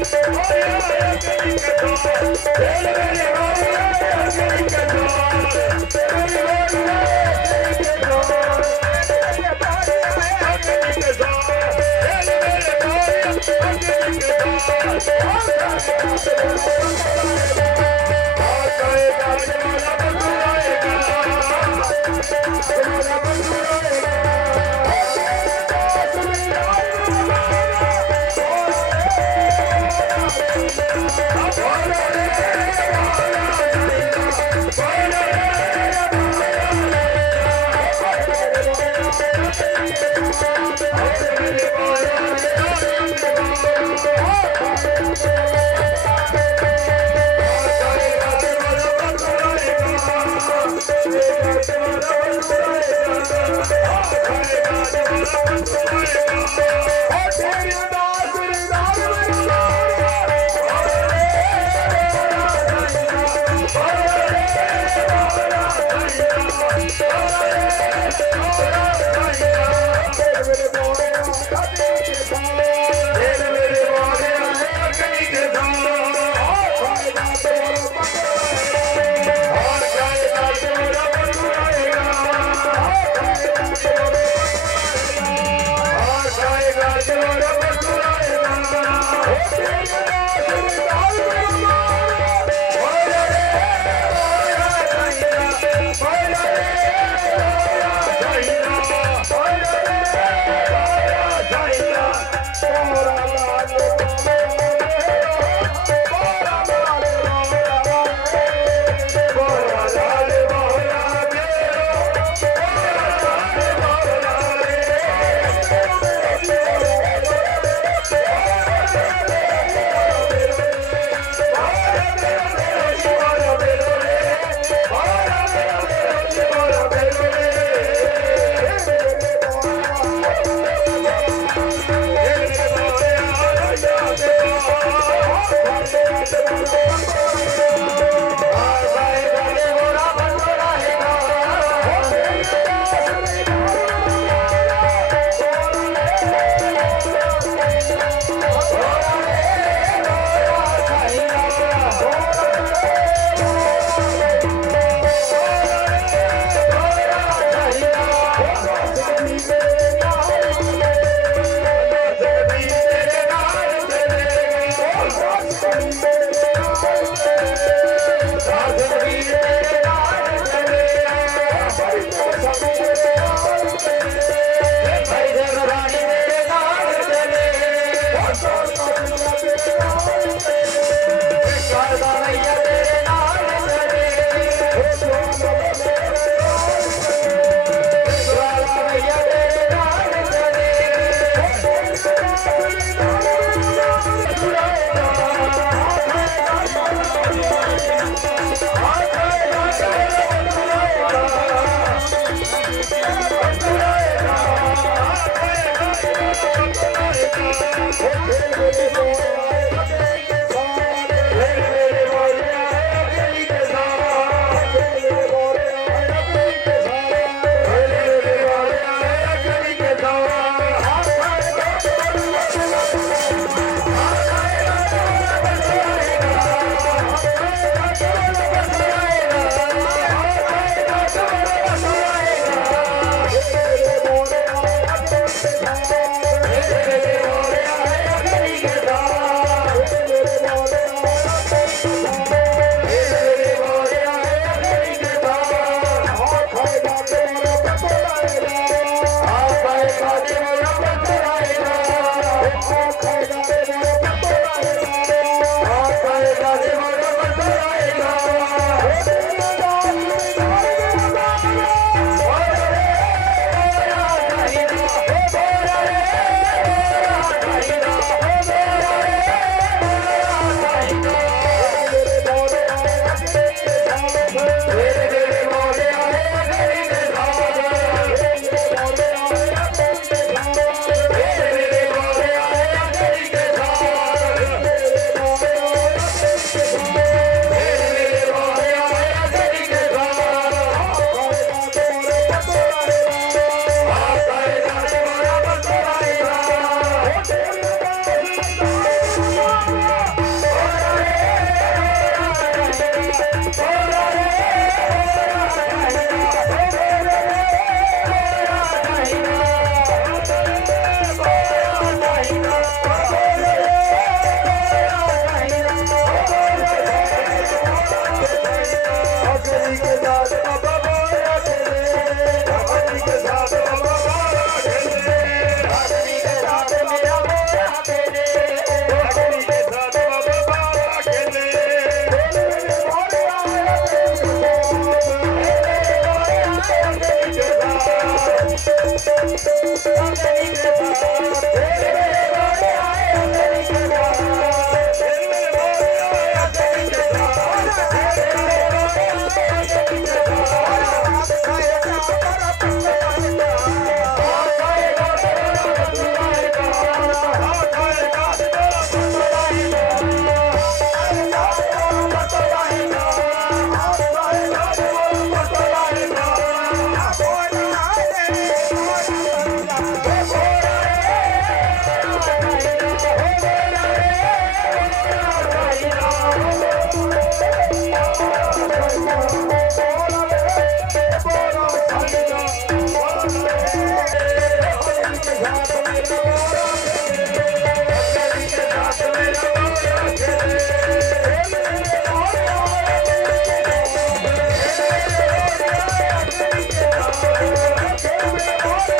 I'm Hey,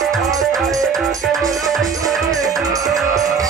Thank you.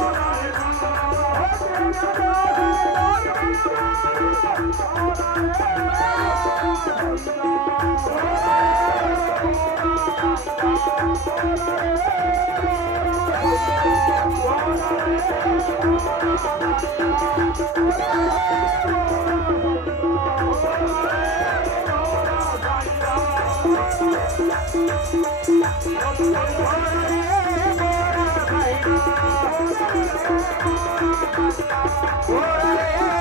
Oh, Whoa!